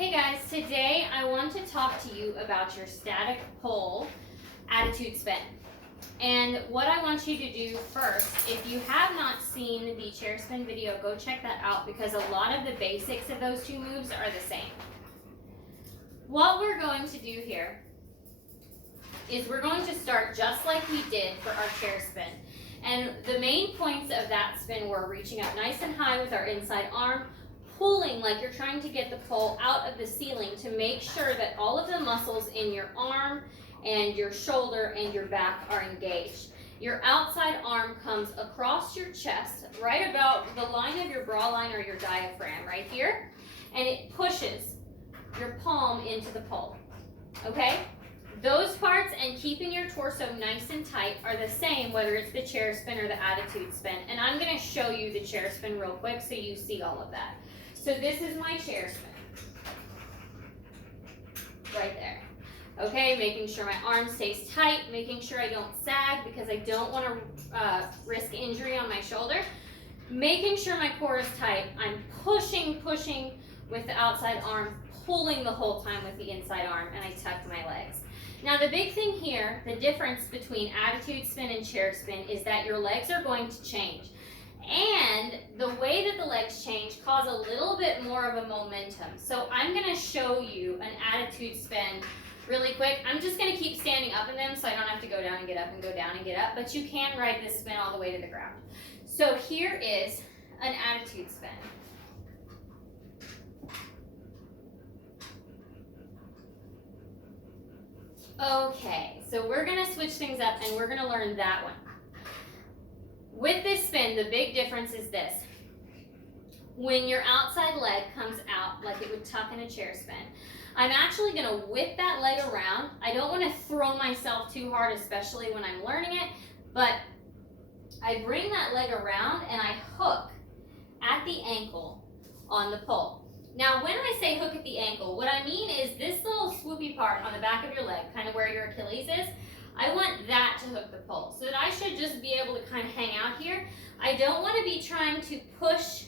Hey guys, today I want to talk to you about your static pole attitude spin. And what I want you to do first, if you have not seen the chair spin video, go check that out because a lot of the basics of those two moves are the same. What we're going to do here is we're going to start just like we did for our chair spin. And the main points of that spin were reaching up nice and high with our inside arm, pulling like you're trying to get the pole out of the ceiling to make sure that all of the muscles in your arm and your shoulder and your back are engaged. Your outside arm comes across your chest, right about the line of your bra line or your diaphragm right here, and it pushes your palm into the pole, okay? Those parts and keeping your torso nice and tight are the same whether it's the chair spin or the attitude spin. And I'm going to show you the chair spin real quick so you see all of that. So this is my chair spin, right there. Okay, making sure my arm stays tight, making sure I don't sag because I don't want to risk injury on my shoulder. Making sure my core is tight. I'm pushing with the outside arm, pulling the whole time with the inside arm, and I tuck my legs. Now the big thing here, the difference between attitude spin and chair spin is that your legs are going to change. And the way that the legs change cause a little bit more of a momentum. So I'm going to show you an attitude spin really quick. I'm just going to keep standing up in them so I don't have to go down and get up and go down and get up. But you can ride this spin all the way to the ground. So here is an attitude spin. Okay, so we're going to switch things up and we're going to learn that one. With this spin, the big difference is this. When your outside leg comes out, like it would tuck in a chair spin, I'm actually going to whip that leg around. I don't want to throw myself too hard, especially when I'm learning it, but I bring that leg around and I hook at the ankle on the pole. Now, when I say hook at the ankle, what I mean is this little swoopy part on the back of your leg, kind of where your Achilles is, I want that to hook the pole, so that I should just be able to kind of hang out here. I don't want to be trying to push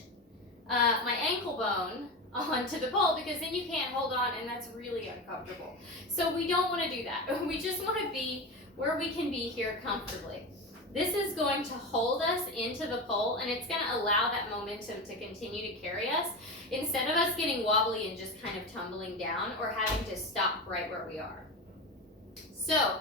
my ankle bone onto the pole because then you can't hold on and that's really uncomfortable. So we don't want to do that. We just want to be where we can be here comfortably. This is going to hold us into the pole and it's going to allow that momentum to continue to carry us instead of us getting wobbly and just kind of tumbling down or having to stop right where we are. So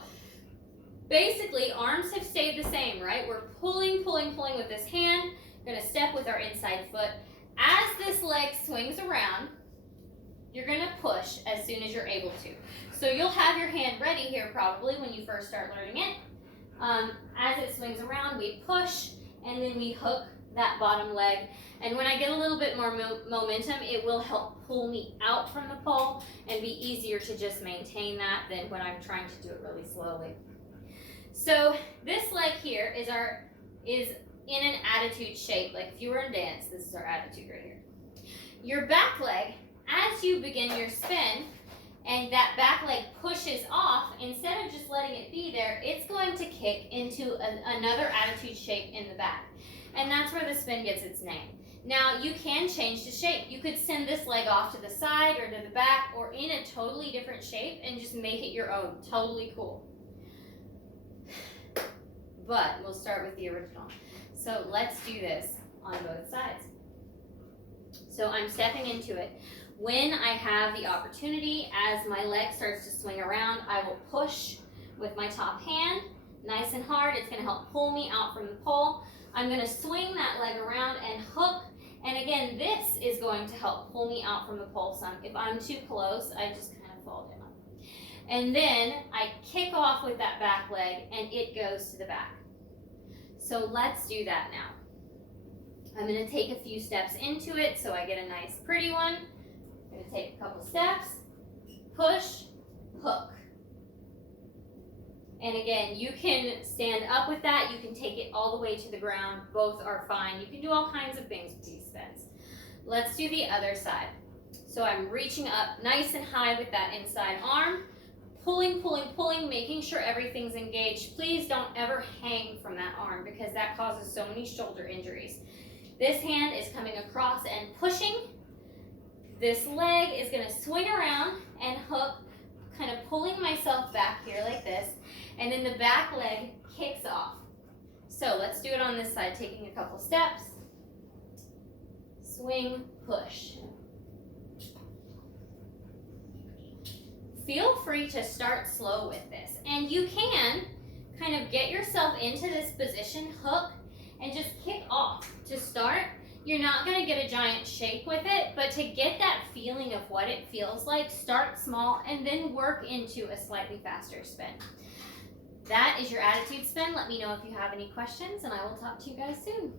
basically, arms have stayed the same, right? We're pulling with this hand. We're going to step with our inside foot. As this leg swings around, you're going to push as soon as you're able to. So you'll have your hand ready here probably when you first start learning it. As it swings around, we push, and then we hook that bottom leg. And when I get a little bit more momentum, it will help pull me out from the pole and be easier to just maintain that than when I'm trying to do it really slowly. So this leg here is in an attitude shape. Like if you were in dance, this is our attitude right here. Your back leg, as you begin your spin, and that back leg pushes off, instead of just letting it be there, it's going to kick into another attitude shape in the back. And that's where the spin gets its name. Now, you can change the shape. You could send this leg off to the side or to the back or in a totally different shape and just make it your own. Totally cool. But we'll start with the original. So let's do this on both sides. So I'm stepping into it. When I have the opportunity, as my leg starts to swing around, I will push with my top hand, nice and hard. It's going to help pull me out from the pole. I'm going to swing that leg around and hook. And again, this is going to help pull me out from the pole some. If I'm too close, I just kind of fall down. And then I kick off with that back leg and it goes to the back. So let's do that now. I'm going to take a few steps into it so I get a nice pretty one. I'm going to take a couple steps, push, hook. And again, you can stand up with that. You can take it all the way to the ground. Both are fine. You can do all kinds of things with these spins. Let's do the other side. So I'm reaching up nice and high with that inside arm. Pulling, making sure everything's engaged. Please don't ever hang from that arm because that causes so many shoulder injuries. This hand is coming across and pushing. This leg is gonna swing around and hook, kind of pulling myself back here like this, and then the back leg kicks off. So let's do it on this side, taking a couple steps. Swing, push. Feel free to start slow with this, and you can kind of get yourself into this position, hook, and just kick off. To start, you're not going to get a giant shake with it, but to get that feeling of what it feels like, start small and then work into a slightly faster spin. That is your attitude spin. Let me know if you have any questions, and I will talk to you guys soon.